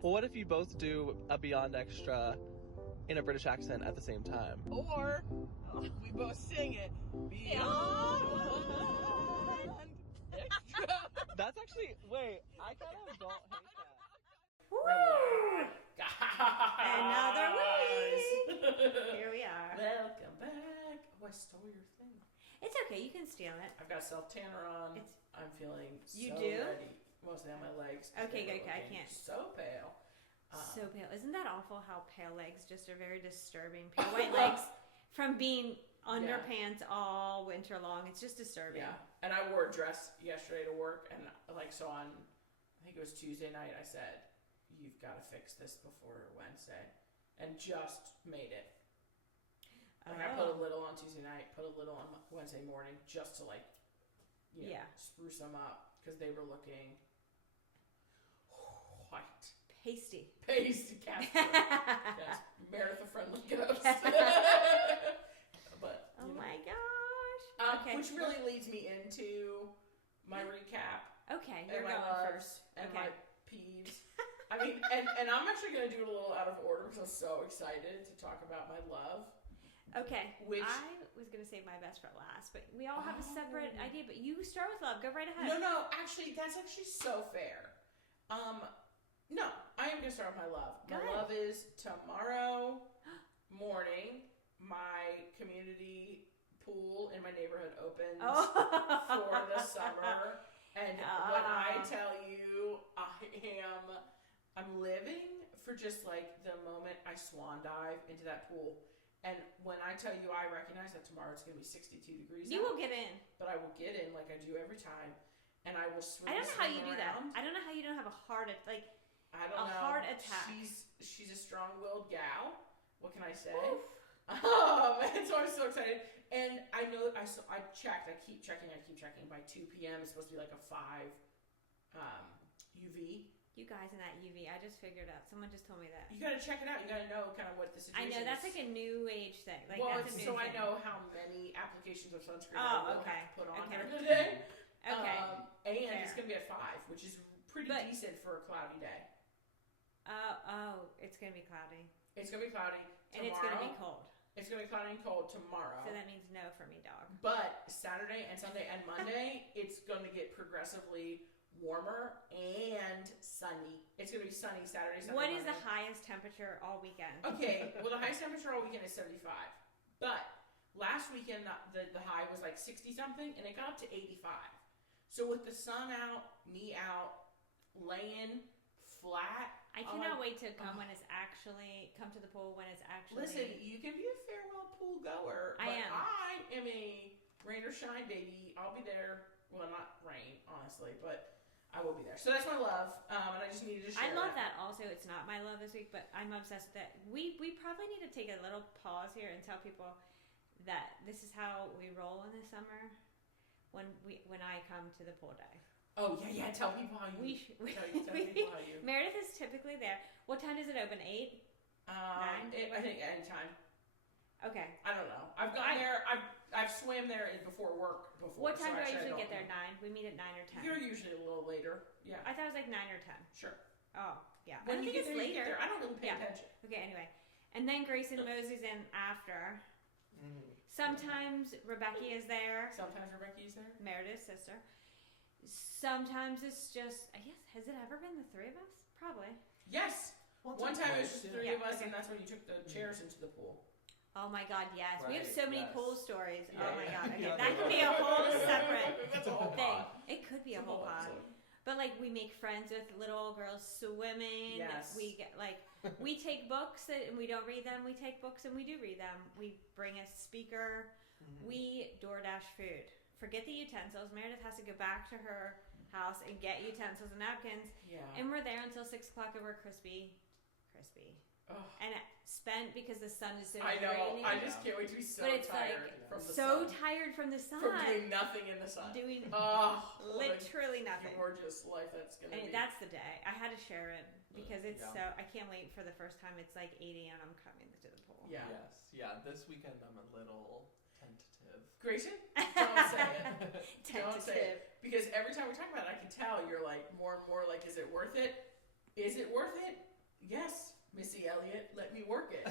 Well, what if you both do a Beyond Extra in a British accent at the same time? Or we both sing it. Beyond Extra. That's actually, wait, I kind of don't hate that. Woo! Another week. Here we are. Welcome back. Oh, I stole your thing. It's okay. You can steal it. I've got self-tanner on. I'm feeling You so do? ready. Mostly on my legs. Okay, good. I can't. So pale. So pale. Isn't that awful how pale legs just are very disturbing? Pale white legs from being underpants all winter long. It's just disturbing. Yeah. And I wore a dress yesterday to work, and so on, I think it was Tuesday night, I said, you've got to fix this before Wednesday. And just made it. And I put a little on Tuesday night, put a little on Wednesday morning, just to spruce them up, because they were looking white. Pasty. Casper. Yes. Meredith friendly ghost. But oh my gosh. Okay. Which really leads me into my recap. Okay, And you're my going loves first. And Okay. my peeves. I mean, and I'm actually going to do it a little out of order because I'm so excited to talk about my love. Okay. Which I was going to save my best for last, but we all have a separate idea. But you start with love. Go right ahead. No. Actually, that's actually so fair. No, I am going to start with my love. My love is tomorrow morning. My community pool in my neighborhood opens for the summer. And when I tell you I'm living for just like the moment I swan dive into that pool. And when I tell you I recognize that tomorrow it's going to be 62 degrees You will get in. But I will get in like I do every time. And I will swim. I don't know how you around. do that. I don't know how you don't have a heart heart attack. She's a strong-willed gal. What can I say? And so I'm so excited. And I know I checked. I keep checking. By 2 p.m. it's supposed to be like a 5 UV. You guys in that UV, I just figured out. Someone just told me that. You got to check it out. You got to know kind of what the situation is. I know that's like a new age thing. Like well, that's a new so thing. I know how many applications of sunscreen I will have to put on during the day. Okay. And it's going to be at 5, which is pretty decent for a cloudy day. It's going to be cloudy. It's going to be cloudy tomorrow. And it's going to be cold. It's going to be cloudy and cold tomorrow. So that means no for me, dog. But Saturday and Sunday and Monday, it's going to get progressively warmer and sunny. It's going to be sunny Saturday, Sunday, What Monday. is the highest temperature all weekend? Okay, well, the highest temperature all weekend is 75. But last weekend, the high was like 60-something, and it got up to 85. So with the sun out, me out, laying flat. I cannot wait to come come to the pool when it's actually. Listen, you can be a farewell pool goer. But I am a rain or shine baby. I'll be there. Well, not rain, honestly, but I will be there. So that's my love, and I just needed to share I love that. Also, it's not my love this week, but I'm obsessed with that. We probably need to take a little pause here and tell people that this is how we roll in the summer when I come to the pool day. Oh, yeah. Tell people how you... Tell people how you... Meredith is typically there. What time does it open? 8? 9? I think anytime. Okay. I don't know. I've gone there. I've swam there before work before. What time do I usually get there? 9? We meet at 9 or 10. You're usually a little later. Yeah. I thought it was like 9 or 10. Sure. Oh, yeah. When you get there, later. you get there. I don't really pay attention. Okay, anyway. And then Grayson Mosey's in after. Sometimes Rebecca is there. Sometimes Rebecca is there. Meredith's sister. Sometimes it's just, I guess, has it ever been the 3 of us? Probably. Yes. One time it was just the 3 of us, and that's when you took the chairs into the pool. Oh my God, yes. Right, we have so many pool stories. Yeah, oh my God. Okay, that could be a whole separate That's a whole thing. pod. It could be a whole pod. But like we make friends with little girls swimming. Yes. We get we take books and we don't read them. We take books and we do read them. We bring a speaker. We DoorDash food. Forget the utensils. Meredith has to go back to her house and get utensils and napkins. Yeah. And we're there until 6 o'clock and we're crispy. Oh. And spent because the sun is so I know. draining. I just can't wait to be so tired from the sun. So tired from the sun. From doing nothing in the sun. Literally nothing. Gorgeous life that's going to be. That's the day. I had to share it because it's so, I can't wait for the first time. It's like 8 a.m. I'm coming to the pool. Yeah. Yes. Yeah, this weekend I'm a little tentative. Grayson, don't say it. Tentative. Don't say it. Because every time we talk about it, I can tell you're like more and more like, is it worth it? Is it worth it? Yes, Missy Elliott, let me work it.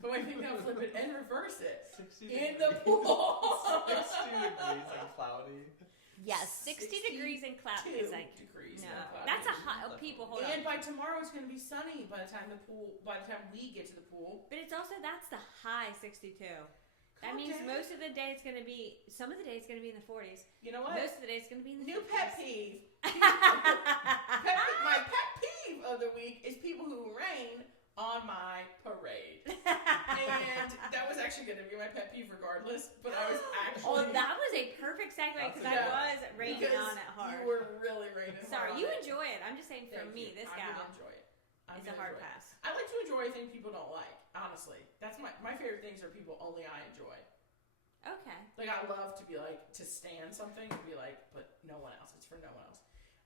But I think I'll flip it and reverse it 60 in the pool. 60 degrees and cloudy. Yes, 60 degrees and cloud is like degrees. no. and cloudy. That's a hot. Oh, people, hold And on. by tomorrow it's going to be sunny. By the time we get to the pool. But it's also that's the high 62. That means Okay. most of the day it's going to be. Some of the day it's going to be in the 40s. You know what? Most of the day it's going to be in the New 50s. pet peeve. My pet peeve of the week is people who rain on my parade. And that was actually going to be my pet peeve regardless, but I was actually... Oh, that was a perfect segue because I was raining on it hard. You were really raining Sorry, hard you on it. enjoy it. I'm just saying for Thank me, you. this I'm gal, gonna enjoy it. it's a hard pass. I like to enjoy things people don't like, honestly. That's my favorite things are people only I enjoy. Okay. Like, I love to be like, to stand something and be like, but no one else. It's for no one else.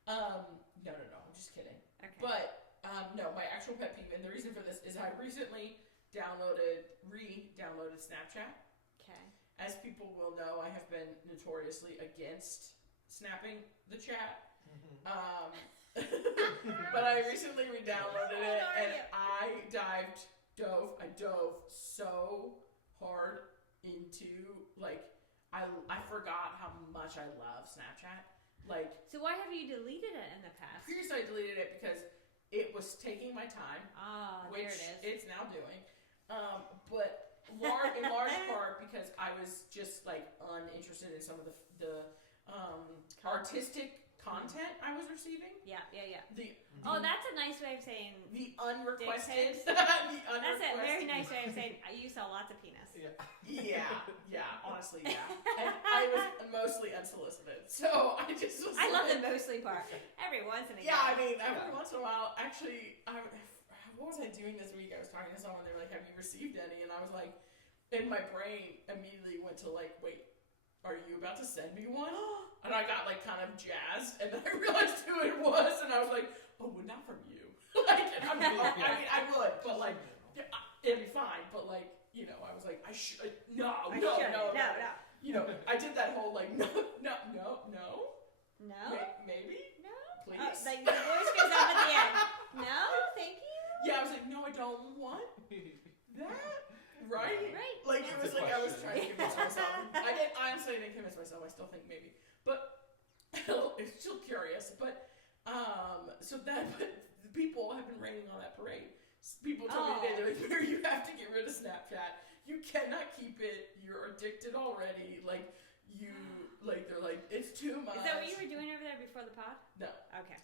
No. I'm just kidding. Okay. But, no, my actual pet peeve, and the reason for this is I recently re-downloaded Snapchat. Okay. As people will know, I have been notoriously against snapping the chat. But I recently re-downloaded it, and I dove so hard into, like, I forgot how much I love Snapchat. Like, So why have you deleted it in the past? previously I deleted it because it was taking my time, Ah, which there it is. it's now doing. But in large part because I was just like uninterested in some of the artistic content I was receiving. Yeah. The That's a nice way of saying. the unrequested. pics. the unrequested. That's a very nice way of saying you saw lots of penis. Yeah, honestly, yeah. And I was mostly unsolicited, so I just was. I love the like, mostly part. Every once in a Yeah, I while. mean, every once in a while, actually, what was I doing this week? I was talking to someone, they were like, have you received any? And I was like, in my brain, immediately went to like, wait, are you about to send me one? And I got like kind of jazzed, and then I realized who it was, and I was like, oh, well, not from you. Like, I mean, I would, but like, it'd be fine, but like, you know, I was like, no. You know, I did that whole like, no. No? Maybe? No? Please? Like the voice goes up at the end. No, thank you. Yeah, I was like, no, I don't want that. Right? Right. Like, it was That's a like I was question. trying to convince myself. I didn't convince myself. I still think maybe. But, it's still curious. But, but people have been raining on that parade. People told me today, they're like, Mary, you have to get rid of Snapchat. You cannot keep it. You're addicted already. Like, they're like, it's too much. Is that what you were doing over there before the pod? No. Okay.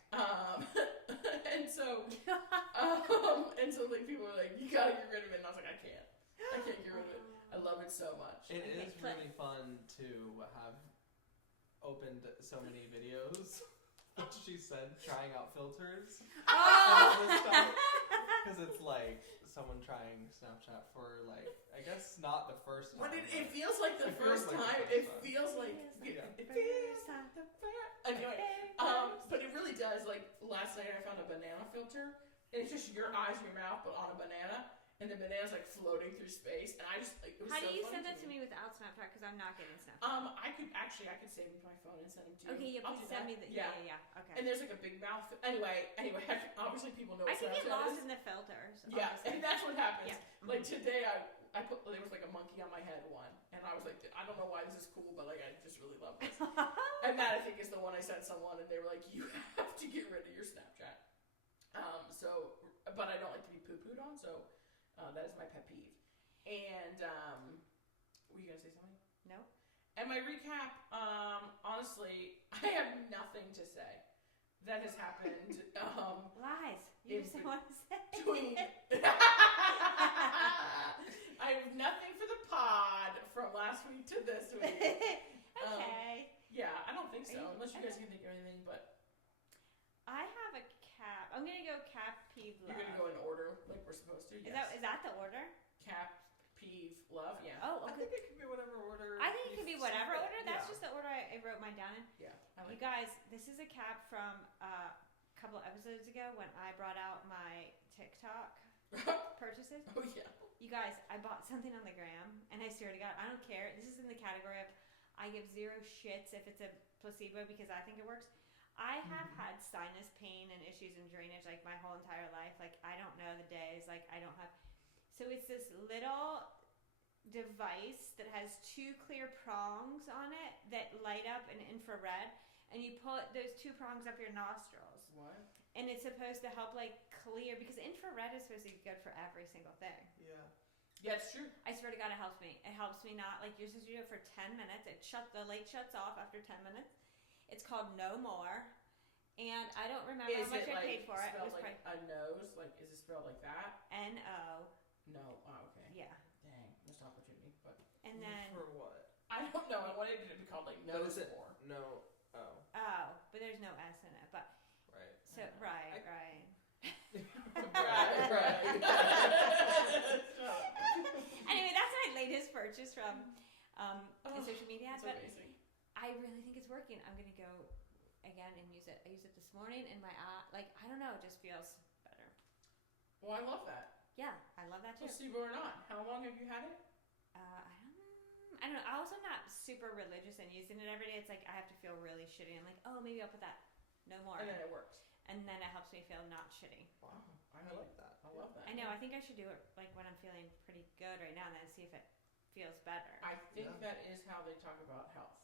And so like people were like, you gotta get rid of it, and I was like, I can't get rid of it. I love it so much. It Okay, is really fun to have opened so many videos. What she said, trying out filters. Because it's like someone trying Snapchat for like, I guess not the first time. But it feels like the It first feels like time. the It first feels like it feels like the first. Anyway, but it really does. Like last night, I found a banana filter, and it's just your eyes and your mouth, but on a banana, and the banana's like floating through space, and I just like. It was How so do you funny send that to me without Snapchat? Because I'm not getting Snapchat. I could save it to my phone and send them to you. Okay, yeah, I'll please do send that. me the. Yeah. Yeah. Okay. And there's like a big mouth. Anyway, obviously people know. I What can get Snapchat lost is. in the filters. Yeah, honestly. and that's what happens. Yeah. Like today, I put there was like a monkey on my head one, and I was like, I don't know why this is cool, but like I just really love this. And that I think is the one I sent someone, and they were like, you have to get rid of your Snapchat. But I don't like to be poo-pooed on, so that is my pet peeve. And were you gonna say something? No. And my recap, honestly, I have nothing to say that has happened. Lies. You just want to say. Between I have nothing for the pod from last week to this week. Okay. Yeah, I don't think so, Are you- unless you guys can think of anything. But I have a cap. I'm gonna go cap peeve love. you're gonna go in order like we're supposed to. Yes. Is that the order? Cap, peeve, love. Yeah. Oh, I okay. think it can be whatever order. I think it can be you whatever see fit. order. That's Yeah. just the order I wrote mine down in. Yeah. I You like guys, this is a cap from a couple episodes ago when I brought out my TikTok purchases. Oh yeah. You guys, I bought something on the gram, and I swear to God, I don't care. This is in the category of I give zero shits if it's a placebo because I think it works. I have had sinus pain and issues in drainage like my whole entire life. Like I don't know the days. Like I don't have. So it's this little device that has 2 clear prongs on it that light up in infrared, and you put those 2 prongs up your nostrils. What? And it's supposed to help like clear, because infrared is supposed to be good for every single thing. Yeah. Yeah, it's true. I swear to God, it helps me. It helps me not, like, you're supposed to do it for 10 minutes. The light shuts off after 10 minutes. It's called No More. And I don't remember how much I paid for it. It was like a nose? Like, is it spelled like that? N-O. No. Oh, okay. Yeah. Dang, missed opportunity. But And then. For what? I don't know. I wanted it to be called like But Nose is it More. no? Oh. Oh, but there's no S in it. But Right. so right. right. Anyway, that's my latest purchase from social media. That's But amazing. I really think it's working. I'm gonna go again and use it. I used it this morning, and my eye, like, I don't know, it just feels better. Well, I love that. Yeah, I love that too. Placebo or not, how long have you had it? I don't know. I also not super religious and using it every day. It's like I have to feel really shitty. I'm like, oh, maybe I'll put that. No more. And then it works. And then it helps me feel not shitty. Wow. I mean, like that. I love that. I know. I think I should do it like when I'm feeling pretty good right now, and then see if it feels better. I think that is how they talk about health.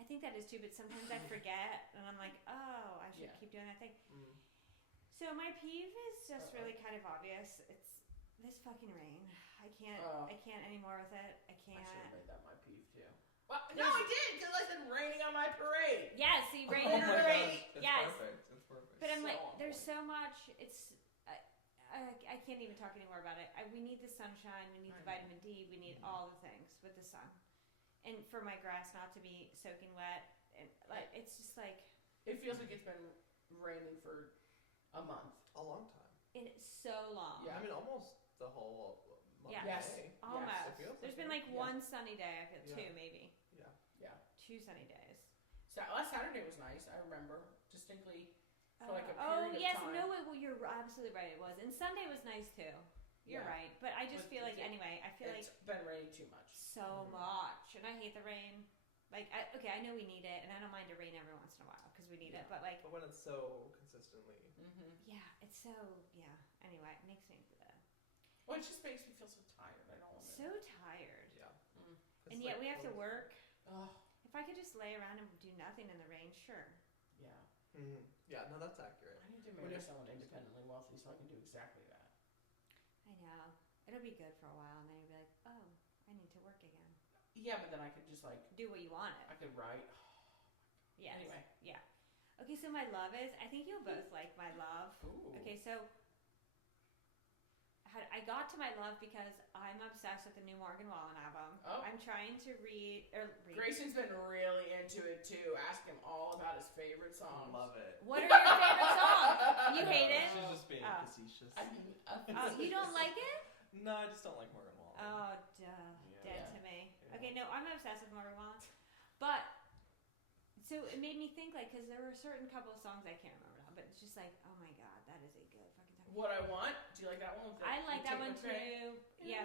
I think that is too, but sometimes I forget, and I'm like, oh, I should keep doing that thing. Mm. So my peeve is just really kind of obvious. It's this fucking rain. I can't anymore with it. I can't. I should have made that my peeve too. Well, no, I did, because I said raining on my parade. Yes, see, rain in the parade. It's Yes. perfect. It's perfect. But I'm So like, on there's point. so much. I can't even talk anymore about it. We need the sunshine. We need the vitamin D. We need all the things with the sun, and for my grass not to be soaking wet. And like, it's just like It feels like it's been raining for a month. A long time. it's so long. Yeah. I mean, almost the whole month. Yeah. Yes. Day. Almost. Yes, it feels There's like been it. like one sunny day. I feel Yeah. 2 maybe. Yeah. Yeah. 2 sunny days. Last Saturday was nice. I remember distinctly for like a Oh period yes, of time. no, well you're absolutely right. It was, and Sunday was nice too. You're Yeah. right, but I just But feel like it's- anyway. I feel It's like been raining too much. so much, and I hate the rain. Like, I know we need it, and I don't mind a rain every once in a while because we need it. But like, But when it's so consistently. Mm-hmm. yeah, it's so Anyway, it makes me Well, it just makes me feel so tired. I don't want so tired, Yeah. Mm. and yet we have to work. Oh, If I could just lay around and do nothing in the rain, sure. yeah. Mm-hmm. Yeah. No, that's accurate. I need to When marry you're- someone independently wealthy so I can do exactly that. I know it'll be good for a while, and then you'll be like, oh, I need to work again. Yeah, but then I could just like Do what you wanted. I could write. Yes. Anyway. Yeah. Okay, so my love is. I think you'll both like my love. Ooh. Okay, so I got to my love because I'm obsessed with the new Morgan Wallen album. Oh. I'm trying to read. Grayson's been really into it too. Ask him all about his favorite songs. Love it. What are your favorite songs? You hate it? She's just being Oh. facetious. Oh, you don't like it? No, I just don't like Morgan Wallen. Oh, duh. Yeah. Dead Yeah. to me. Yeah. Okay, no, I'm obsessed with Morgan Wallen. But, so it made me think, like, because there were a certain couple of songs I can't remember now, but it's just like, oh my god, that is a good fucking song. What I Want? Do you like that one? I like that one too. Yeah.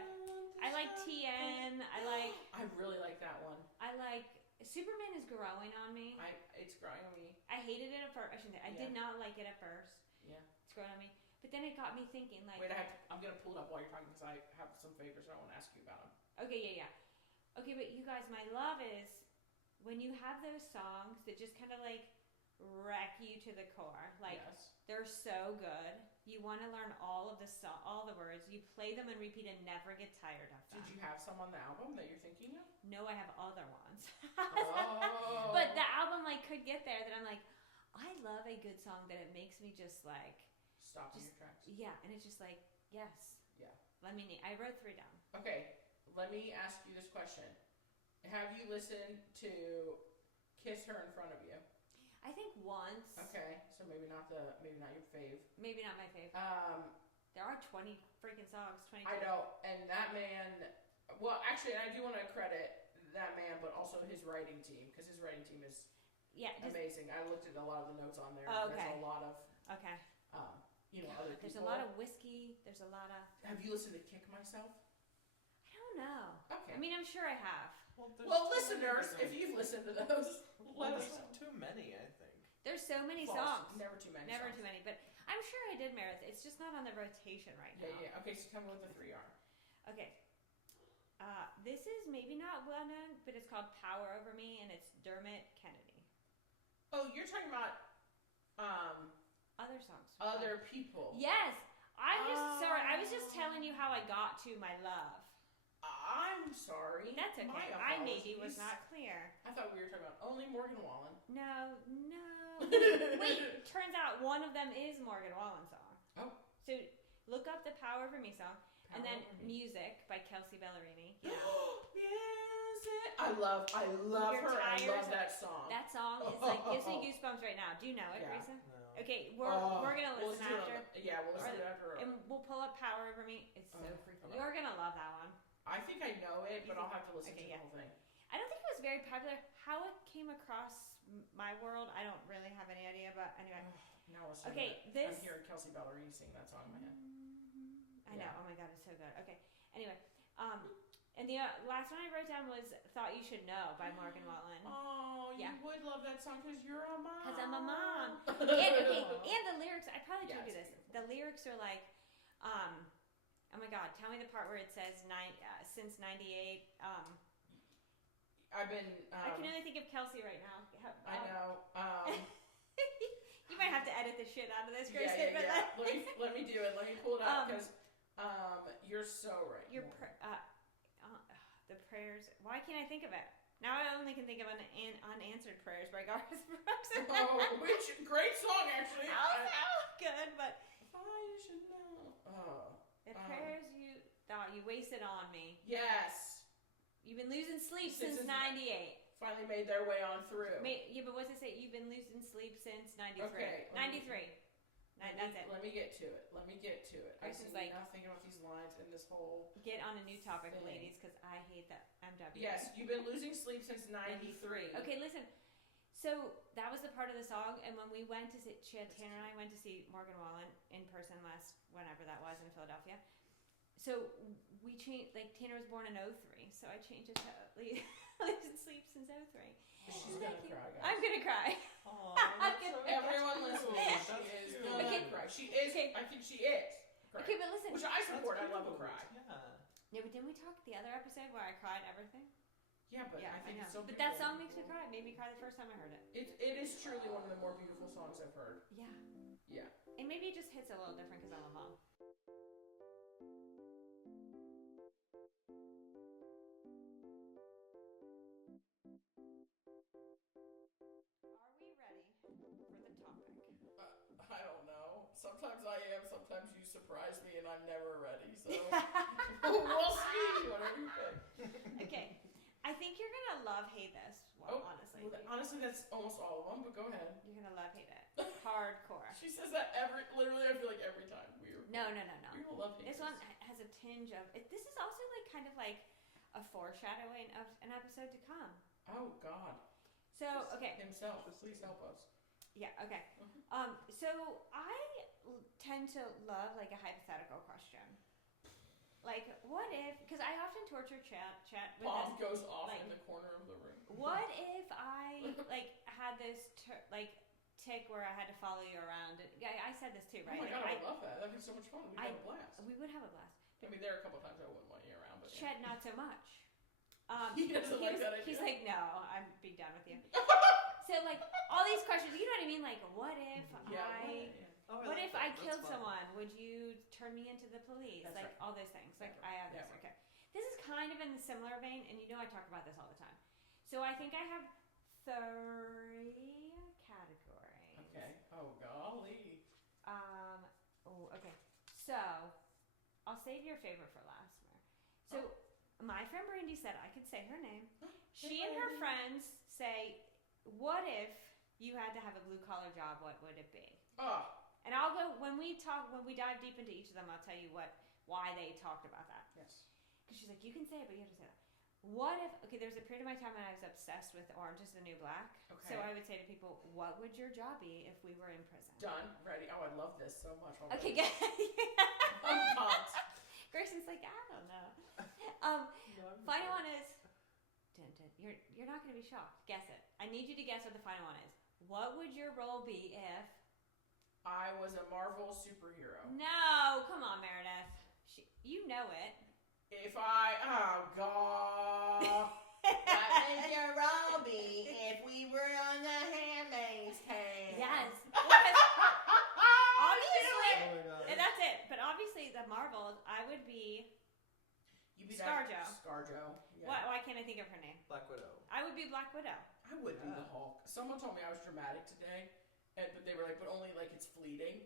I like TN. I really like that one. I like Superman is growing on me. It's growing on me. I hated it at first. I shouldn't say. I did not like it at first. Yeah. It's growing on me. But then it got me thinking, like, Wait, I'm gonna pull it up while you're talking because I have some favorites and I want to ask you about them. okay, yeah. Okay, but you guys, my love is when you have those songs that just kind of like wreck you to the core. Like, yes. they're so good. You want to learn all of the all the words. You play them and repeat and never get tired of them. Did you have some on the album that you're thinking of? No, I have other ones. Oh. But the album like could get there that I'm like, I love a good song that it makes me just like Stop in your tracks. yeah, and it's just like yes. Yeah. I wrote 3 down. Okay, let me ask you this question. Have you listened to Kiss Her in Front of You? I think once. Okay, so maybe not your fave. Maybe not my favorite. There are 20 freaking songs. 22. I know, and that man. Well, actually, I do want to credit that man, but also his writing team because his writing team is amazing. I looked at a lot of the notes on there. Oh, okay. There's a lot of Okay. other people. There's a lot of whiskey. There's a lot of. Have you listened to Kick Myself? I don't know. Okay. I mean, I'm sure I have. Well, Well, listeners, if you've listened to those, let us there's know. too many, I think. There's so many False. songs. Never too many. Never songs. too many. But I'm sure I did Meredith. It's just not on the rotation right now. Yeah. Okay, so tell me what the 3 are. Okay. This is maybe not well known, but it's called Power Over Me, and it's Dermot Kennedy. Oh, you're talking about Other songs. other people. Yes. I'm just sorry. I was just telling you how I got to my love. I'm sorry. That's okay. My I maybe was apologies. not clear. I thought we were talking about only Morgan Wallen. No. Wait, turns out one of them is Morgan Wallen's song. Oh. So look up the Power Over Me song. And then Power Over Me. Music by Kelsey Ballerini. You know. Music. I love Your her. I tires love that song. That song is like gives me goosebumps right now. Do you know it, Yeah. Grayson? No. Okay, we're gonna We'll listen do it after, we'll listen to it after. and we'll pull up Power Over Me. It's so freaking. okay. You're gonna love that one. I think I know it, but You I'll think- have to listen okay, to yeah. the whole thing. I don't think it was very popular. How it came across my world, I don't really have any idea. But anyway, Now listen. okay, I'm this. hearing Kelsey Ballerini sing that song in my head. I know. Yeah. Oh my god, it's so good. Okay. Anyway, and the last one I wrote down was "Thought You Should Know" by Morgan Wallen. Oh, you Yeah. would love that song because you're a mom. Because I'm a mom. And the lyrics, I probably told you Yeah, this. it's The lyrics are like, oh my god, tell me the part where it says since '98. I've been. I can only think of Kelsey right now. I know. You might have to edit the shit out of this, Yeah, Grayson. But let me do it. Let me pull it up because you're so right. your the prayers. Why can't I think of it? Now I only can think of unanswered prayers by Garth Brooks. Which great song actually. Also good, but I should know. the prayers you thought you wasted on me. Yes. You've been losing sleep since '98. Finally made their way on through. Yeah, but what's it say? You've been losing sleep since '93. Okay, 93. That's it. Let me get to it. I see Grayson's like- nothing about these lines in this whole. Get on a new topic, Thing. ladies, because I hate that MW. Yes, you've been losing sleep since '93. Okay, listen. So that was the part of the song, and when we went to see, Tanner and I went to see Morgan Wallen in person whenever that was in Philadelphia. So we changed, like Tanner was born in '03, so I changed it to losing sleep since '03. She's gonna cry, guys. I'm gonna cry. Aw, I'm that's gonna- so Everyone cute. listening, That's she is cute. gonna Okay. cry. She is. Okay. I think she is. Crying. Okay, but listen. Which I support. I That's love a cute. cry. Yeah. Yeah, but didn't we talk the other episode where I cried everything? Yeah, but Yeah, I think know. it's so But beautiful. that song makes me cry. It made me cry the first time I heard it. It is truly one of the more beautiful songs I've heard. Yeah. Yeah. And maybe it just hits a little different because I'm a mom. Are we ready for the topic? I don't know. Sometimes I am. Sometimes you surprise me, and I'm never ready. So we'll see. Whatever you think. Okay. I think you're gonna love hate this. Well, honestly, honestly, that's almost all of them. But go ahead. you're gonna love hate it. Hardcore. She says that literally. I feel like every time No. we will love hate This one has a tinge of. This is also like kind of like a foreshadowing of an episode to come. Oh God. So okay. Himself. Please help us. Yeah. Okay. Mhm. So I tend to love like a hypothetical question. Like, what if? Because I often torture chat with Bomb this. goes off like- in the corner of the room. What if I like had this tick where I had to follow you around? I said this too, right? Oh my Like, God, I would love that. That'd be so much fun. We'd have a blast. we would have a blast. I mean, there are a couple times I wouldn't want you around, but yeah. Chet, not so much. He doesn't like that idea. He's like, no, I'm be done with you. So like all these questions, you know what I mean? Like, what if Oh, what like if that. I That's killed fun. someone? Would you turn me into the police? That's like right. all those things. Like That's I have right. this. Yeah, Okay. This is kind of in the similar vein, and you know I talk about this all the time. So I think I have 3 categories. Okay. Oh golly. Okay. So I'll save your favorite for last. So my friend Brandy said I could say her name. She and her friends say, "What if you had to have a blue collar job? What would it be?" Oh. And I'll go when we dive deep into each of them. I'll tell you why they talked about that. Yes. Because she's like, you can say it, but you have to say that. What if? Okay, there was a period of my time when I was obsessed with Orange Is the New Black. Okay. So I would say to people, "What would your job be if we were in prison?" Done. Ready. Oh, I love this so much. Okay, already. good. I'm pumped. Grayson's like, I don't know. Final one is. Dun, dun. You're not going to be shocked. Guess it. I need you to guess what the final one is. What would your role be if? I was a Marvel superhero. No, come on, Meredith. You know it. If I, oh god. What would your role be if we were on the Handmaid's Tale? Yes. Because obviously, Oh my god. and that's it. But obviously, the Marvels, I would be. You'd be Scarjo. Scarjo. Yeah. Why can't I think of her name? Black Widow. I would be Black Widow. I would be the Hulk. Someone told me I was dramatic today, but they were like, but only like it's fleeting.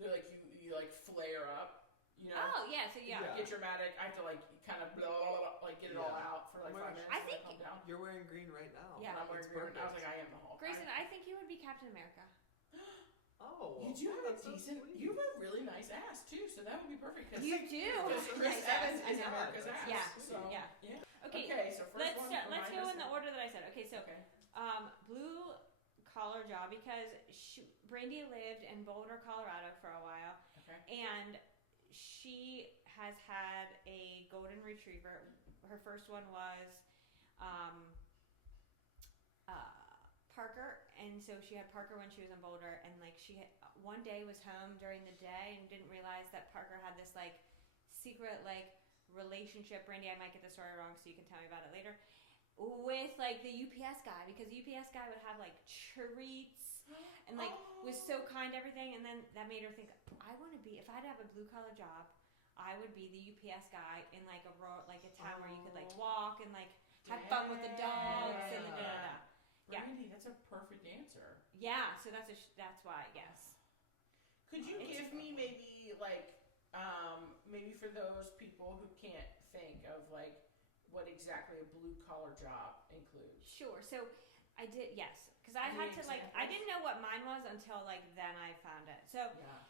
They're like, you like flare up, you know? Oh yeah, so yeah. Get dramatic. I have to like kind of blah, blah, blah, like get it all out for like 5 minutes. I and think then calm down. You're wearing green right now. Yeah. And I'm wearing It's green. I was perfect. like, I am the Hulk. Grayson, I think you would be Captain America. Oh. You do have a that's so decent. sweet. You have a really nice ass too, so that would be perfect. Cause You do. Because Chris Evans is I know. America's ass. Yeah. So, Yeah. yeah. Okay. So first Let's go in the order that I said. Okay, so Okay. blue collar job because Brandy lived in Boulder, Colorado for a while, Okay. and she has had a golden retriever. Her first one was Parker, and so she had Parker when she was in Boulder, and like one day was home during the day and didn't realize that Parker had this like secret like relationship. Brandy, I might get the story wrong, so you can tell me about it later. With like the UPS guy, because the UPS guy would have like treats and like was so kind to everything, and then that made her think, I want to be, if I'd have a blue collar job, I would be the UPS guy in like a town where you could like walk and like have fun with the dogs and the da-da-da. Yeah. Brandy, that's a perfect answer. Yeah, so that's why I guess. Could you give me maybe like maybe for those people who can't think of like what exactly a blue collar job includes? Sure. So I did, yes, because I had to like I didn't know what mine was until like then I found it. So Yeah.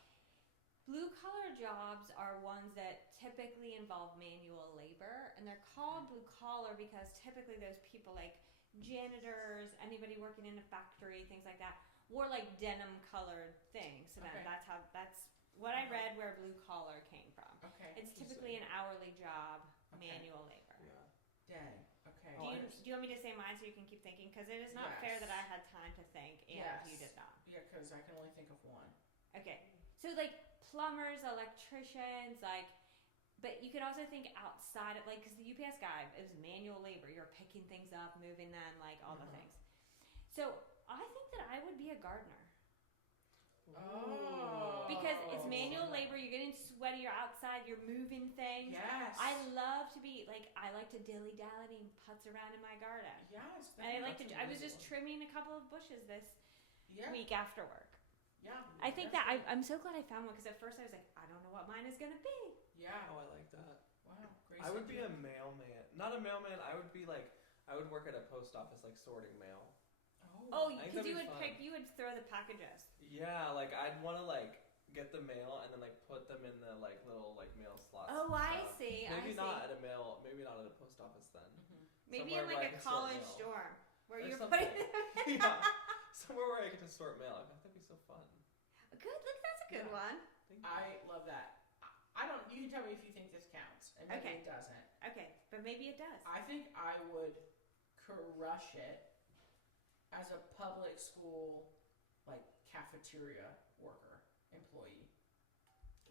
blue collar jobs are ones that typically involve manual labor, and they're called blue collar because typically those people like janitors, anybody working in a factory, things like that, wore like denim colored things. So Okay. that's what I read where blue collar came from. Okay. It's typically an hourly job, Okay. manual labor. Yeah. Dang. Okay. Do you want me to say mine so you can keep thinking? Because it is not fair that I had time to think and you did not. Yeah, because I can only think of one. Okay. So like plumbers, electricians, like, but you could also think outside of like, because the UPS guy, it was manual labor. You're picking things up, moving them, like all the things. So I think that I would be a gardener. Oh. Because it's manual labor, you're getting sweaty, you're outside, you're moving things. Yes. I love to be like, I like to dilly-dally and putz around in my garden. Yes. And I was just trimming a couple of bushes this week after work. Yeah. I think that I'm so glad I found one, because at first I was like, I don't know what mine is gonna be. Yeah. Oh, I like that. Wow. Grace, I would be a mailman. Not a mailman. I would be like, I would work at a post office, like sorting mail. Oh, I think because that'd you be would fun. you would throw the packages. Yeah, like I'd want to like get the mail and then like put them in the like little like mail slots. Oh, and I stuff. see. Maybe I see. not at a mail. Maybe not at a post office then. Maybe Somewhere in where like I a can sort college mail. dorm where Or you're something. putting. Yeah, somewhere where I get to sort mail. I bet that'd be so fun. Good. Look, that's a good one. Thank you. I love that. I don't. You can tell me if you think this counts, and maybe Okay. it doesn't. Okay, but maybe it does. I think I would crush it as a public school, like cafeteria worker, employee.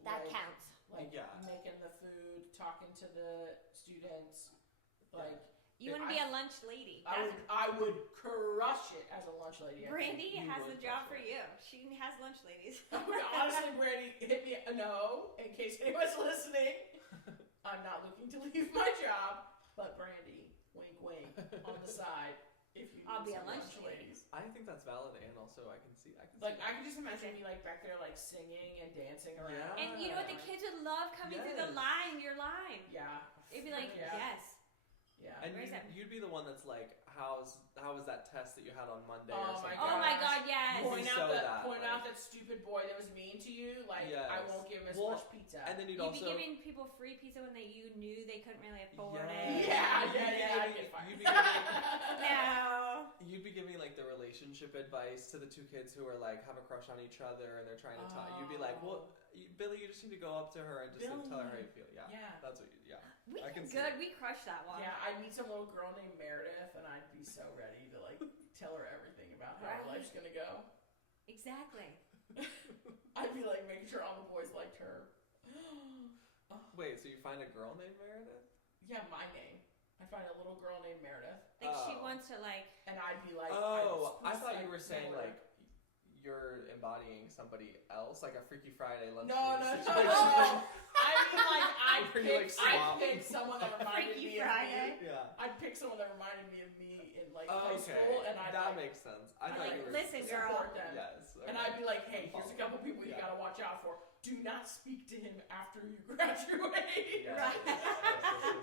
That Like- counts. Like Yeah. making the food, talking to the students, like. You want to be a lunch lady. I would crush it as a lunch lady. I think. Brandy You has would the job for crush you. She has lunch ladies. Honestly, Brandy, hit me a no in case anyone's listening. I'm not looking to leave my job, but Brandy, wink, wink, on the side. If you need I'll be a some lunch lady. ladies. I think that's valid, and also I can see. Like I can just imagine you like back there like singing and dancing around. Yeah. And you know what? The kids would love coming through the Yes. line. Your line. Yeah. It'd be like, Yeah. yes. Yeah. And Where's that? you'd be the one that's like, how was that test that you had on Monday Oh or my something? Oh my Gosh. God, yes. Point Point show out that, point like- out that stupid boy that was mean to you. Like I Yes. won't give him as Well, much pizza. And then you'd You'd be also giving people free pizza when you knew they couldn't really afford Yeah. it. Yeah, You'd be I'd giving- get fired. You'd be giving No. You'd be giving like the relationship advice to the two kids who are like have a crush on each other and they're trying to talk. You'd be like, well, Billy, you just need to go up to her and just like, tell her how you feel. Yeah. Yeah. That's what. Yeah. We I did can see good. it. We crushed that one. Yeah, I'd meet some little girl named Meredith, and I'd be so ready to like tell her everything about how her Right. life's gonna go. Exactly. I'd be like making sure all the boys liked her. Wait, so you find a girl named Meredith? Yeah, my name. I'd find a little girl named Meredith, Like she wants to like. and I'd be like, Oh, I thought you were saying like you're embodying somebody else, like a Freaky Friday lunch. No. situation. I mean, like, I'd Where you, like, swap. pick someone that reminded Freaky me Friday. of me. Yeah. I'd pick someone that reminded me of me in like Oh, high okay. school, and I'd That like, makes sense. I I'd, thought like, you were. Listen, girl. support them. Yes. And I'd be like, hey, here's a couple people you Yeah. gotta watch out for. Do not speak to him after you graduate. Yeah. Right.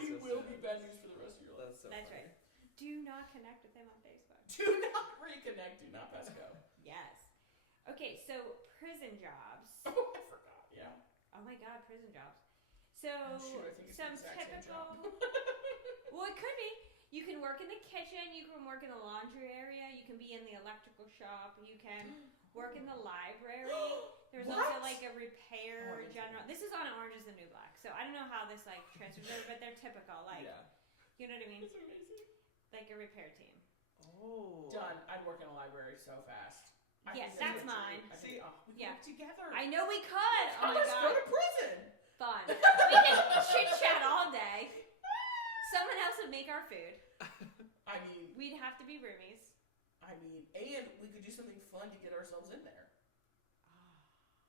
He will be bad news for the rest of your life. That's so That's funny. right. Do not connect with him on Facebook. Do not reconnect. Do not pass go. Yes. Okay, so prison jobs. Oh, I forgot. Yeah. Oh my God, prison jobs. So Oh, shoot, I think it's some the exact same typical. job. Well, it could be. You can work in the kitchen. You can work in the laundry area. You can be in the electrical shop. You can work in the library. There's also What? like a repair Oh, general. This is on Orange Is the New Black, so I don't know how this like transfers over, but they're typical. Like, Yeah. you know what I mean? That's amazing. Like a repair team. Oh. Done. I'd work in a library so fast. I Yes, think that's it. mine. I See, think, we yeah. work together. I know we could. Oh my Let's go God, to prison. fun. We can chit chat all day. Someone else would make our food. I mean, We'd have to be roomies. and we could do something fun to get ourselves in there.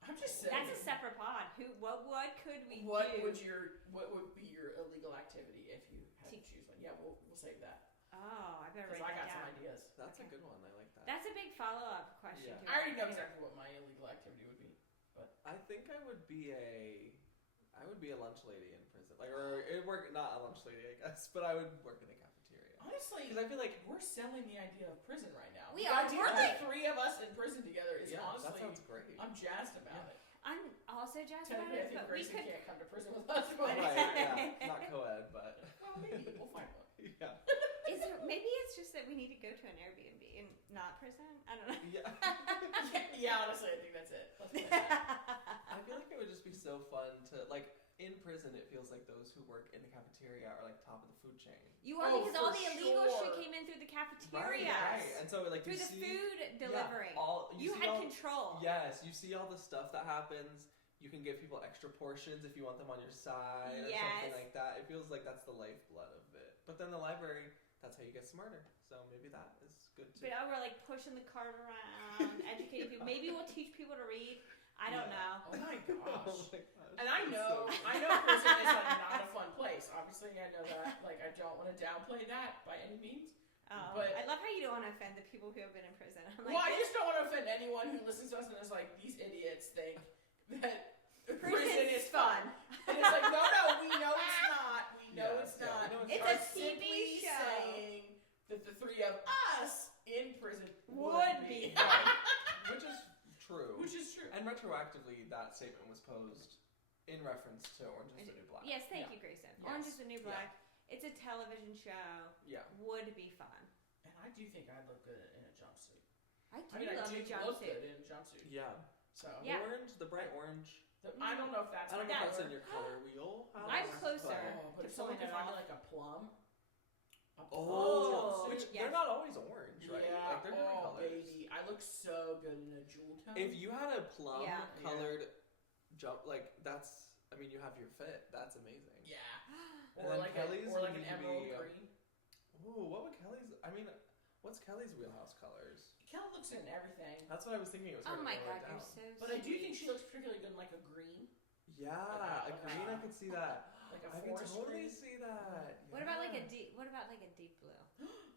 I'm just saying. That's a separate pod. What could we What do? would be your illegal activity if you had to choose one? Yeah, we'll save that. Oh, I better Because write I got that some down. ideas. That's a good one. I like that. That's a big follow-up question. Yeah. to I already it. know exactly what my illegal activity would be. I think I would be a lunch lady in prison. Like, or it work not a lunch lady, I guess, but I would work in the cafeteria. Honestly, Because I feel like we're selling the idea of prison right now. We The are. idea We're of like- the three of us in prison together is that honestly. sounds great. I'm jazzed about it. I'm also jazzed about Technically, I it, think but we Grayson could. can't come to prison with us, but Right, yeah, not co-ed, but well, maybe we'll find one. yeah, Maybe it's just that we need to go to an Airbnb and not prison. I don't know. yeah. Yeah, honestly, I think that's it. Let's play that. I feel like it would just be so fun to like in prison. It feels like those who work in the cafeteria are like top of the food chain. You are Oh, because all for the illegal sure. shit came in through the cafeteria. Right. And so like Through you the see, food yeah, delivery. you see had all- control. Yes, you see all the stuff that happens. You can give people extra portions if you want them on your side or something Yes. like that. It feels like that's the lifeblood of it. But then the library, that's how you get smarter. So maybe that is good too. But now we're like pushing the cart around, educating people. Maybe we'll teach people to read. I don't know. Oh my Oh gosh. my gosh. And I That's know so prison is like not a fun place. Obviously, I know that. Like, I don't want to downplay that by any means. But- I love how you don't want to offend the people who have been in prison. I'm like, Well, I just don't want to offend anyone who listens to us and is like, these idiots think that prison is fun. And it's like, no, we know it's not. We know Yeah, it's yeah, not. we know We it's are a TV simply show. saying that the three of us in prison Would be fun. Which is true. Which is true. And retroactively, that statement was posed in reference to Orange is the New Black. Yes, thank Yeah. you, Grayson. Yes. Orange is the New Yeah. Black. It's a television show. Yeah. Would be fun. And I do think I'd look good in a jumpsuit. I do I mean, I love do a look jumpsuit. good in a jumpsuit. Yeah. So Yeah. The orange, the bright orange. I don't know if that's I don't know my if that's color. in your color wheel. I'm closer. But to if someone pulling could it find me off. like a plum. Oh, Which yes. they're not always orange, right? Yeah. Like they're different colors. Baby, I look so good in a jewel tone. If you had a plum Yeah. colored jump, like that's, I mean, you have your fit. That's amazing. yeah, And or then like Kelly's or like would an need to emerald be, green. Ooh, what would Kelly's? I mean, what's Kelly's wheelhouse colors? Kel looks in everything, That's what I was thinking. It was Oh hard to my narrow god, it you're down. so but I do think she sweet. looks particularly good in like a green, Yeah, a green. I could see that. like a I could forest totally green. see that. What about like a Yeah. deep? What about like a deep blue?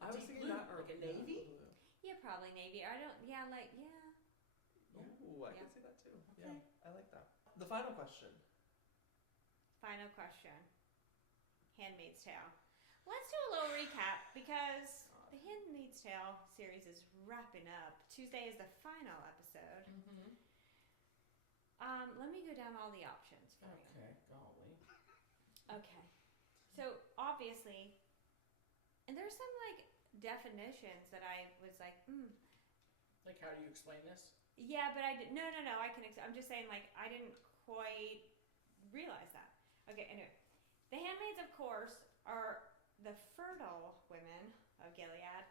I was deep thinking blue, that or like a yeah, navy? blue. Yeah, probably navy. I don't. Yeah, like yeah. Ooh, I Yeah. can see that too. Okay. Yeah, I like that. The final question. Final question. Handmaid's Tale. Let's do a little recap because the Handmaid's Tale series is wrapping up. Tuesday is the final episode. Mm-hmm. Let me go down all the options for you. Okay, golly. Okay. So obviously, and there's some like definitions that I was like, Like, how do you explain this? yeah, but I did. No. I can. I'm just saying, like, I didn't quite realize that. Okay. Anyway, the handmaids, of course, are the fertile women of Gilead,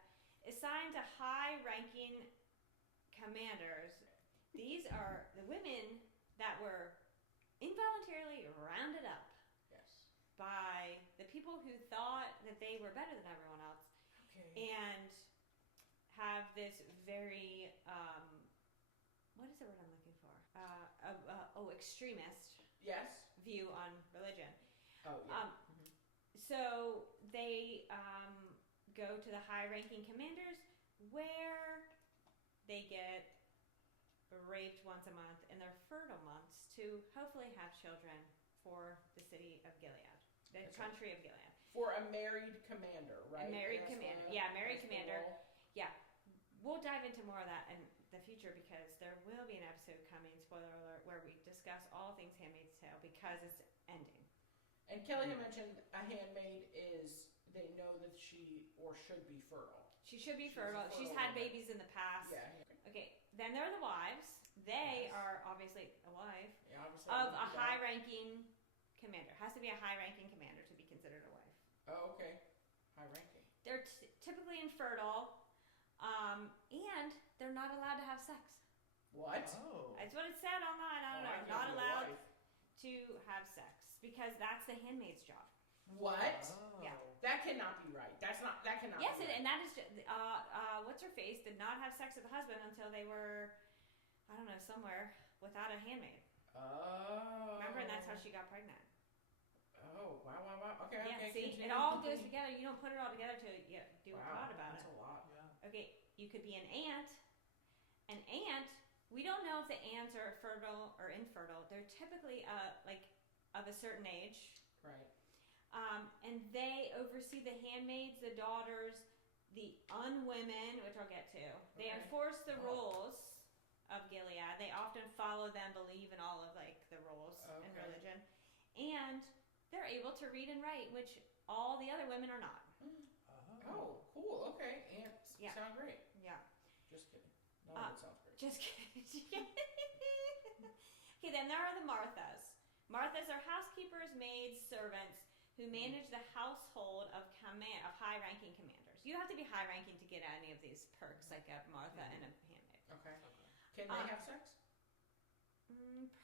assigned to high-ranking commanders. These are the women that were involuntarily rounded up Yes. by the people who thought that they were better than everyone else, Okay. and have this very what is the word I'm looking for? Extremist Yes. view on religion. Oh, yeah. So they go to the high-ranking commanders, where they get raped once a month in their fertile months to hopefully have children for the city of Gilead, the That's country of Gilead. For a married commander, right? A married That's commander. the- Yeah, married that's the commander. role? We'll dive into more of that in the future because there will be an episode coming, spoiler alert, where we discuss all things Handmaid's Tale because it's ending. And Kelly had mentioned a handmaid is, they know that she or should be fertile. She should be She's a fertile. She's fertile had woman. babies in the past. Yeah. Okay, then there are the wives. They Yes. are obviously a wife Yeah, obviously. of we a do that. high-ranking commander. Has to be a high-ranking commander to be considered a wife. Oh, okay. High ranking. They're typically infertile, and they're not allowed to have sex. What? Oh. That's what it said online. I don't Oh, know. can't Not be a allowed wife. to have sex because that's the handmaid's job. What? Oh. Yeah. That cannot be right. That cannot Yes, be right. and that is just, what's her face did not have sex with the husband until they were, I don't know, somewhere without a handmaid. Oh. Remember, and that's how she got pregnant. Oh, wow. Okay, Yeah, okay. see, continue, it all goes continue. together. You don't put it all together till you do a Wow, thought about that's it. a lot. Yeah. Okay, you could be an ant. An ant, we don't know if the ants are fertile or infertile. They're typically like of a certain age. Right. And they oversee the handmaids, the daughters, the unwomen, which I'll get to. They Okay. enforce the Oh. rules of Gilead. They often follow them, believe in all of like the rules in Okay. religion, and they're able to read and write, which all the other women are not. Oh, cool. Okay. Ants Yeah. sound great. Yeah, Just kidding. None of it sounds great. just kidding. Okay, then there are the Marthas. Marthas are housekeepers, maids, servants who manage the household of high-ranking commanders. You have to be high-ranking to get any of these perks, like a Martha and a handmaid. Okay. Can they have sex?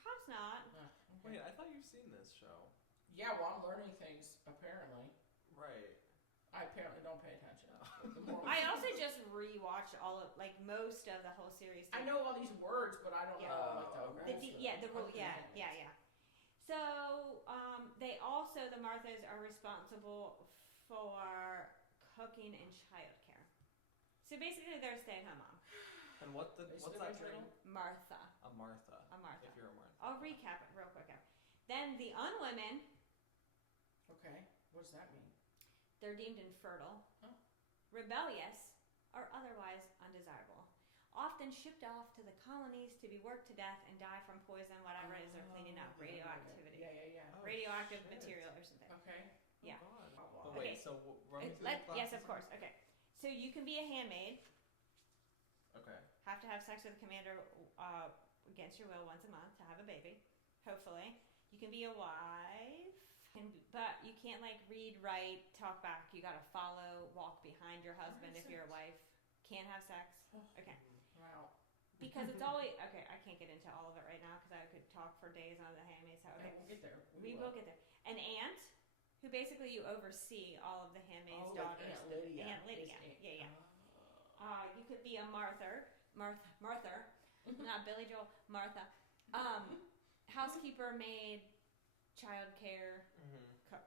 Perhaps not. No. Wait, I thought you've seen this show. Yeah, well, I'm learning things, apparently. Right. I apparently don't pay attention. No. But the more I also just rewatched all of, like, most of the whole series. I know all these words, but I don't Yeah. know like Oh, the okay. rules. The rule, yeah. So, they also, the Marthas are responsible for cooking and childcare. So basically, they're a stay-at-home mom. And what's that title? Martha. A Martha. A Martha. If you're a Martha. I'll recap it real quick. Then the unwomen, Okay. What does that mean? they're deemed infertile, Oh. rebellious, or otherwise undesirable. Often shipped off to the colonies to be worked to death and die from poison, whatever it is they're cleaning up, radioactivity. Yeah. Oh, Radioactive shit. material or something. Okay. Yeah. Oh, God. Oh, wow. But wait, Okay. so run me through the Yes, classes of course. Okay. So you can be a handmaid, Okay. have to have sex with a commander against your will once a month to have a baby, hopefully. You can be a wife, but you can't like read, write, talk back. You gotta follow, walk behind your husband if you're a wife. Can't have sex. Okay. Wow. Because it's always okay. I can't get into all of it right now because I could talk for days on the Handmaid's Tale. Okay, Okay, we'll get there. we will get there. An aunt, who basically you oversee all of the handmaids' Oh, daughters. like Aunt Lydia. Aunt Lydia. Is Yeah. You could be a Martha, not Billy Joel, Martha. Housekeeper, maid, childcare, cook.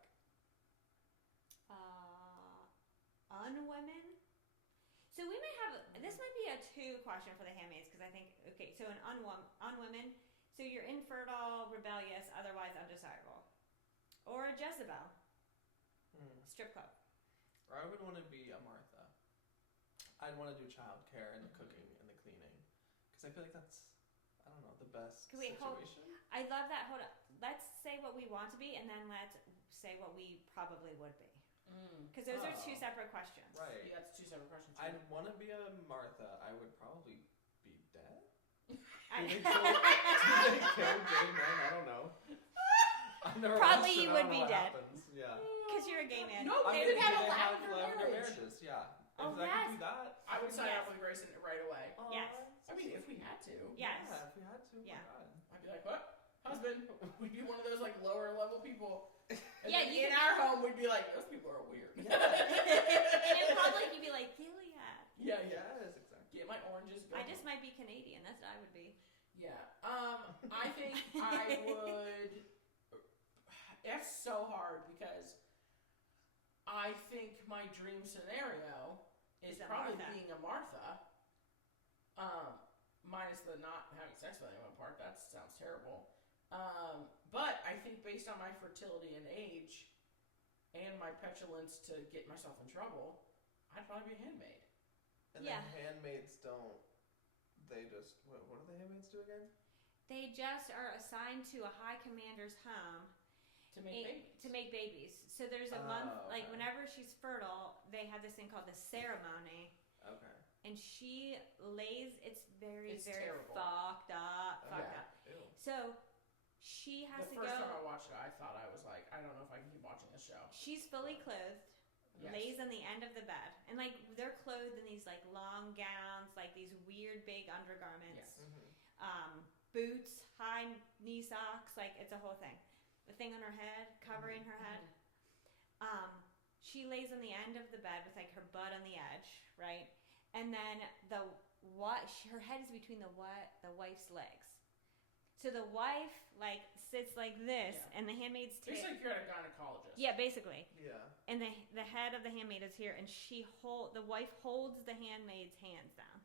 Unwomen. So we may have, this might be a 2 question for the handmaids because I think, okay, so an unwomen, so you're infertile, rebellious, otherwise undesirable. Or a Jezebel, strip club. Or I would want to be a Martha. I'd want to do childcare and the cooking and the cleaning. Because I feel like that's, I don't know, the best Can we situation. I love that. Hold up. Let's say what we want to be and then let's say what we probably would be. Because those are two separate questions. Right. Yeah, that's two separate questions. I'd want to be a Martha. I would probably be dead. Do I- they kill gay men? I don't know. I've never Probably watched it. you I would don't be know what dead. happens. Yeah. Because you're a gay man. No, I they mean, would have they a have lavender marriages. marriage. Yeah. Oh, if I yes. could do that. I would sign Yes. up with Grayson right away. Yes. I mean, if we had to. Yes. Yeah, if we had to. Yeah. Oh my God. I'd be like, what? Husband? We'd be one of those like lower level people. And Yeah, then you in could- our home, we'd be like, those people are weird. Yeah. And in public, you'd be like, Gilead. Yeah, yeah. Yes, exactly. Get my oranges. Go I just might be Canadian. That's what I would be. Yeah. I think I would. It's so hard because I think my dream scenario is Is a probably Martha. being a Martha. Minus the not having sex with anyone part. That sounds terrible. But I think based on my fertility and age, and my petulance to get myself in trouble, I'd probably be a handmaid. And Yeah. then handmaids don't. They just what do the handmaids do again? They just are assigned to a high commander's home To make babies. to make babies. So there's a month, like okay. whenever she's fertile, they have this thing called the ceremony, Okay. and she lays. It's very It's very terrible. fucked up. Yeah. Fucked up. Ew. So she has The to first go. time I watched it, I thought I was like, I don't know if I can keep watching this show. She's fully clothed, Yes. lays on the end of the bed, and like they're clothed in these like long gowns, like these weird big undergarments, Yes. Mm-hmm. boots, high knee socks, like it's a whole thing. The thing on her head, covering her head. She lays on the end of the bed with like her butt on the edge, right? And then her head is between the wife's legs. So the wife like sits like this, Yeah. and the handmaid's It's like you're at a gynecologist. yeah, basically. Yeah. And the head of the handmaid is here, and the wife holds the handmaid's hands down.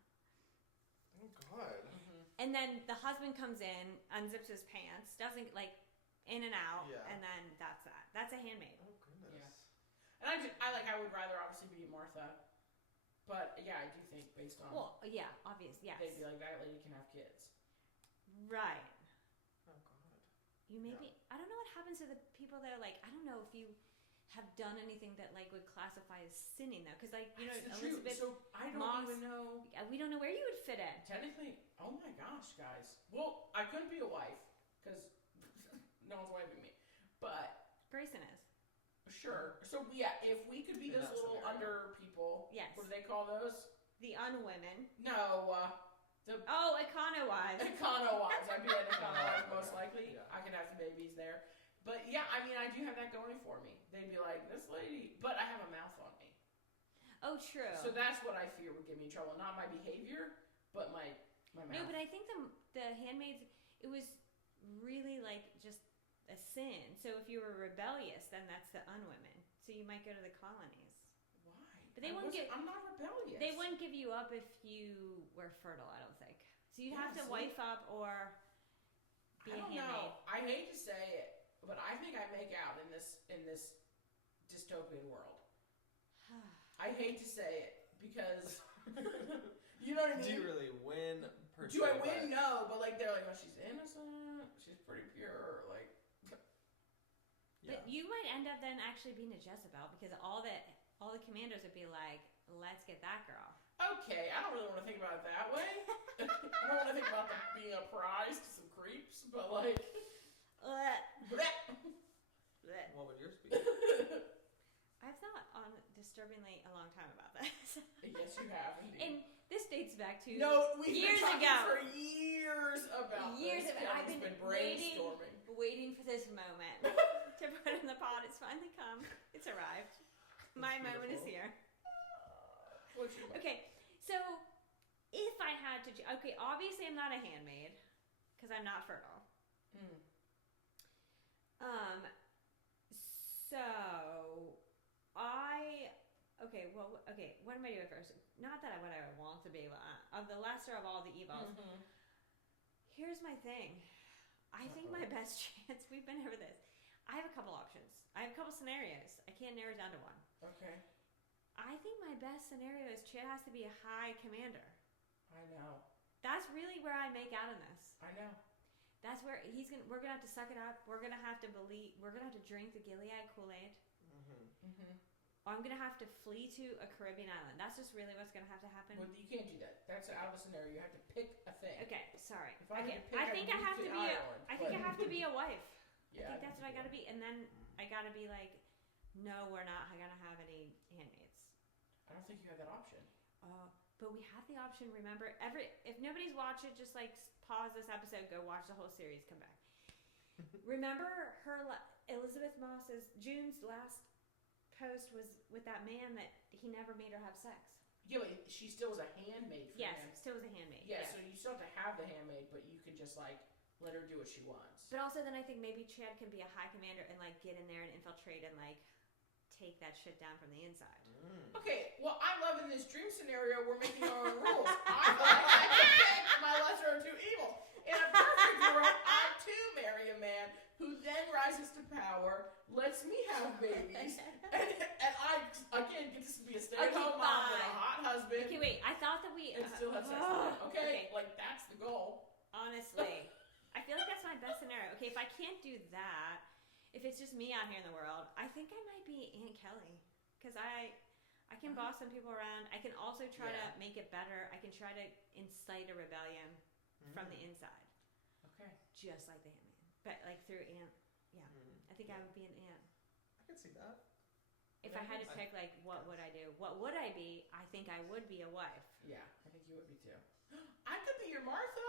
Oh God. And then the husband comes in, unzips his pants, doesn't like in and out, Yeah. and then that's that. That's a handmaid. Oh goodness. Yeah. And I would rather obviously be Martha, but yeah, I do think based on Well, yeah, obvious, yes. they'd be like that lady can have kids. Right. Oh God. You maybe I don't know what happens to the people that are like I don't know if you have done anything that like would classify as sinning though, because like you know That's the truth. Elizabeth, So I don't Moss- even know. we don't know where you would fit in. Technically, oh my gosh, guys. Well, I couldn't be a wife because no one's wifing me. But Grayson is. sure. So yeah, if we could be In those that little scenario. under people, Yes. what do they call those? The unwomen. No, the Oh, econo wives. econo wives. I'd be an econo wife most likely. Yeah. I can have some babies there. But yeah, I mean, I do have that going for me. They'd be like, this lady, but I have a mouth on me. Oh, true. So that's what I fear would get me in trouble. Not my behavior, but my mouth. No, but I think the handmaids, it was really like just a sin. So if you were rebellious, then that's the unwomen. So you might go to the colonies. Why? But they wouldn't I'm not rebellious. They wouldn't give you up if you were fertile, I don't think. So you'd have to see? wife up or be I a don't handmaid. know. I hate to say it, but I think I make out in this dystopian world. I hate to say it because you know what I mean. Do you really win? Do I win? No, but like they're like, oh, she's innocent. She's pretty pure. Like, Yeah. But you might end up then actually being a Jezebel because all the commanders would be like, let's get that girl. okay, I don't really want to think about it that way. I don't want to think about them being a prize to some creeps, but like, Blech. bleh. Blech. What would yours be? I've thought on disturbingly a long time about this. Yes, you have. Indeed. And this dates back to No, we've years been talking ago. for years about Years this. of it. I've Kevin's been brainstorming. waiting for this moment to put in the pot. It's finally come. It's arrived. My moment is here. What's your Okay, so if I had to, okay, obviously I'm not a handmaid because I'm not fertile. So what am I doing first? Not that what I would want to be, but of the lesser of all the evils. Mm-hmm. Here's my thing. I think my best chance, we've been over this. I have a couple options. I have a couple scenarios. I can't narrow it down to one. Okay. I think my best scenario is Chad has to be a high commander. I know. That's really where I make out in this. I know. That's where we're gonna have to suck it up. We're gonna have to drink the Gilead Kool-Aid. Mm-hmm. Mm-hmm. I'm gonna have to flee to a Caribbean island. That's just really what's gonna have to happen. Well, you can't do that. That's out of the scenario. You have to pick a thing. Okay, sorry. If I had to pick, I think I I'd have move to to be. Ireland, I think I but- have to be a wife. Yeah, I think that's what I gotta be, and then I gotta be like, no, we're not gonna have any handmaids. I don't think you have that option. But we have the option. Remember, if nobody's watched it, just like pause this episode, go watch the whole series, come back. Remember Elizabeth Moss's June's last post was with that man that he never made her have sex. Yeah, but she still was a handmaid for Yes, him. still was a handmaid. Yeah, so you still have to have the handmaid, but you can just like let her do what she wants. But also, then I think maybe Chad can be a high commander and like get in there and infiltrate and like take that shit down from the inside. Okay, well, I'm loving this dream scenario. We're making our own rules. I feel like I can pick my lesser of two evils. In a perfect world, I too marry a man who then rises to power, lets me have babies, and I again get to be a stay-at-home mom with a hot husband. Okay, wait. I thought that we And still have sex with him. Okay? okay. Like that's the goal. Honestly, I feel like that's my best scenario. Okay, if I can't do that, if it's just me out here in the world, I think I might be Aunt Kelly because I can boss some people around. I can also try to make it better. I can try to incite a rebellion from the inside. Okay. Just like the Handmaid, but like through Aunt. Yeah, I think I would be an aunt. I can see that. If I had to pick, like, what would I do? What would I be? I think I would be a wife. Yeah, I think you would be too. I could be your Martha.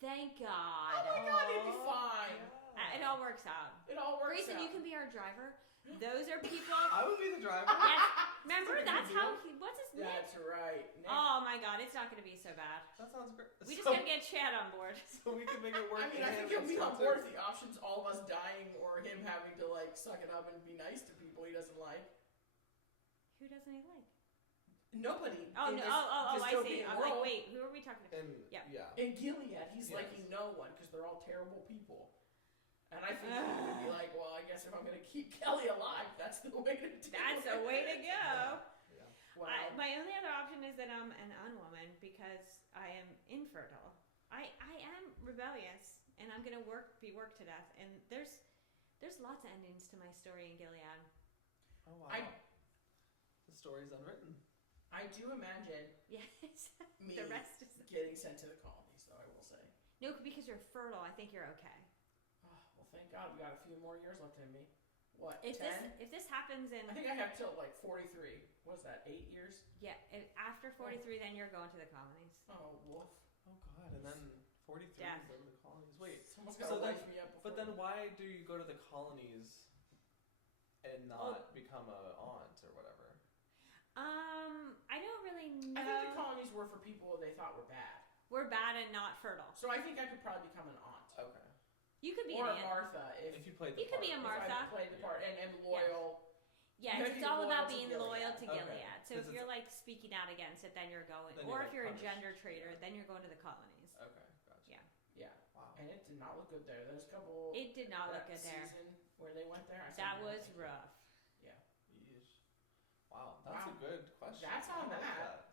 Thank God. Oh my God, it'd be fine. It all works out. It all works Grayson, out. you can be our driver. Those are people. I would be the driver. Yes. Remember, That's a good that's how deal. what's his name? That's right. Nick. Oh my God, it's not going to be so bad. That sounds great. We just gotta get Chad on board. So we can make it work. I mean, I think he'll be on board with the options: all of us dying, or him having to like suck it up and be nice to people he doesn't like. Who doesn't he like? Nobody. Oh in no! this I see. dystopian I'm world. like, wait, who are we talking about? And Yeah. yeah. In Gilead, he's Yes. liking no one because they're all terrible people. And I think he would be like, well, I guess if I'm going to keep Kelly alive, that's the way to do it. That's a way to go. Yeah. Wow. My only other option is that I'm an unwoman because I am infertile. I am rebellious and I'm gonna be worked to death. And there's lots of endings to my story in Gilead. Oh wow. The story's unwritten. I do imagine Yes. me The rest is getting sent to the colonies, though, I will say. no, because you're fertile. I think you're okay. Oh, well, thank God we got a few more years left in me. What, If 10? this happens in I think I have till like 43. What is that, 8 years? after 43, then you're going to the colonies. Oh, wolf. Oh god. And then 43 Death. go to the colonies. Wait. Someone's got So to then- wife me up before. But then why do you go to the colonies and not become a aunt or whatever? I don't really know. I think the colonies were for people they thought were bad. We're bad and not fertile. So I think I could probably become an aunt. Okay. You could be Or an a aunt. Martha if If you played the You could be a part. if Martha. I played the part and am loyal. Yes, You have to it's be all loyal about to being Gilead. loyal to Okay. Gilead. So if 'Cause you're like speaking out against it, then you're going. Then Or you're if you're a punished. gender traitor, Yeah. then you're going to the colonies. Okay, gotcha. Yeah. Yeah. Wow. And it did not look good there. There's a couple. It did not look that good there. season where they went there. I said, That "No, was thank you." rough. Yeesh. Wow, that's Wow. a good question. That's I on like that.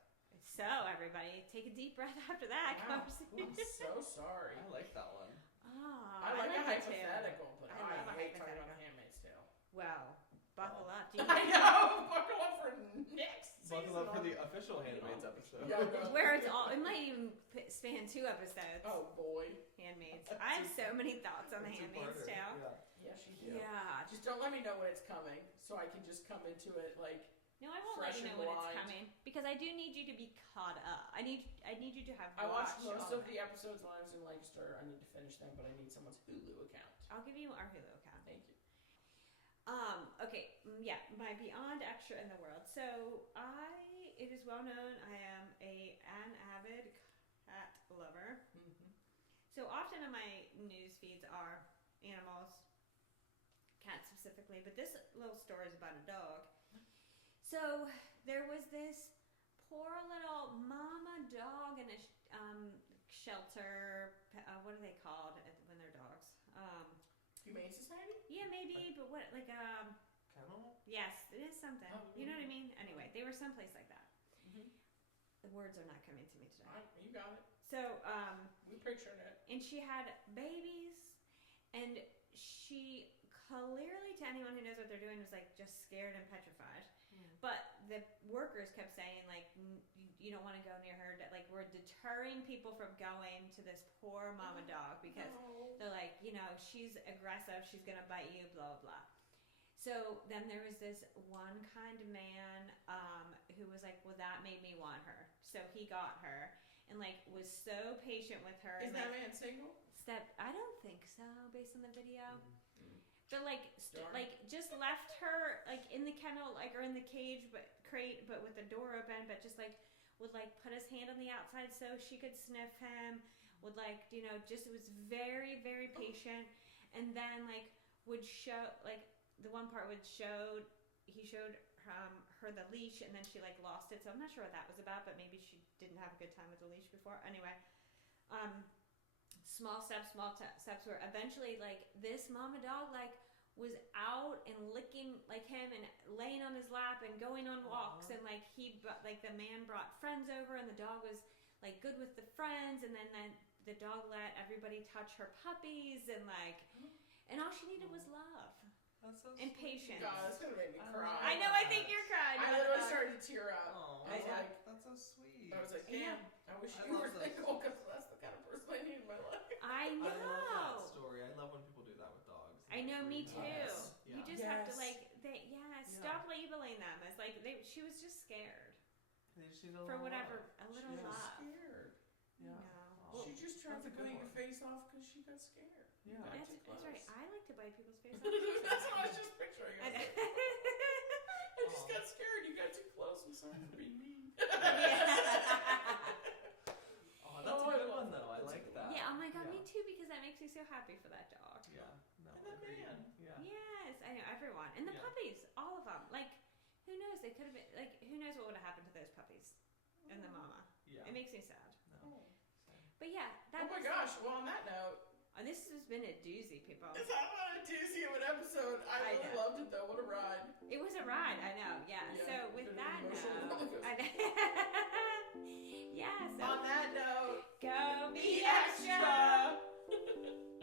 So everybody, take a deep breath after that Wow. conversation. I'm so sorry. I like that one. Oh, I like a it too. hypothetical, but I I, love a hate talking hypothetical. about Handmaid's Tale. Well, buckle Oh. up. Do you I know. Buckle up for next season. Buckle up for the official Handmaids episode. Yeah, no. where it's all? It might even span 2 episodes. Oh boy. Handmaids. I have so many thoughts on the It's a Handmaid's two-parter, Tale. Yeah. Yes, you do. Yeah. Just don't let me know when it's coming, so I can just come into it like. No, I won't let Fresh you and know when it's blind. coming because I do need you to be caught up. I need you to have. I watched watched most all of it. the episodes when I was in Lancaster. I need to finish them, but I need someone's Hulu account. I'll give you our Hulu account. Thank you. Okay. Yeah. My beyond extra in the world. So it is well known. I am an avid cat lover. Mm-hmm. So often in my news feeds are animals, cats specifically, but this little story is about a dog. So there was this poor little mama dog in a shelter. What are they called when they're dogs? Humane Society? Yeah, maybe, but what like Kennel? yes, it is something. Oh, You know what I mean? Anyway, they were someplace like that. Mm-hmm. The words are not coming to me today. You got it. So We pictured it. and she had babies, and she clearly, to anyone who knows what they're doing, was like just scared and petrified. But the workers kept saying, like, you don't want to go near her. Like, we're deterring people from going to this poor mama dog because they're like, you know, she's aggressive. She's going to bite you, blah, blah, blah. So then there was this one kind man who was like, well, that made me want her. So he got her and, like, was so patient with her. Is and, that like, man single? I don't think so, based on the video. But like just left her like in the kennel, like, or in the cage, but crate, but with the door open, but just like would like put his hand on the outside so she could sniff him. Would like, you know, just was very, very patient, and then like would show like the one part he showed her the leash, and then she like lost it. So I'm not sure what that was about, but maybe she didn't have a good time with the leash before. Anyway, small steps where eventually like this mama dog like was out and licking like him and laying on his lap and going on walks, and like the man brought friends over, and the dog was like good with the friends, and then the dog let everybody touch her puppies, and like and all she needed was love. That's so and sweet. patience. God, it's gonna make me cry. I know. I think you're crying. I literally started to tear up. Oh, I was like, that's so sweet. I was like, damn. I wish I you were love this. single because that's the kind of person I need in my life. I know. I love that story. I love when people do that with dogs. I know, me too. Yes. You Yeah. just have to Yes. like, stop labeling them as like she was just scared for whatever, a little She was love. scared. Yeah. No. She just tried That's to a good bite your one. face off because she got scared. Yeah. Got That's too close. right. I like to bite people's faces. That's what I was just picturing. I know. I just got scared. You got too close. I'm sorry for being mean. Oh, that's a good one though. I like that. Yeah. Oh my God, Yeah. me too. Because that makes me so happy for that dog. Yeah. No, And that agreed. man. Yeah. Yes, I know everyone, and the Yeah. puppies, all of them. Like, who knows? They could have been like, who knows what would have happened to those puppies and the mama. Yeah. It makes me sad. No. But yeah, that Oh my was, gosh. Well, on that note, this has been a doozy, people. it's not a doozy of an episode. I I really know. loved it though. What a ride. It was a ride, I know. Yeah. Yeah, So with been an that emotional roller note, coaster. I know. Yeah. So On that note, go be be extra. extra.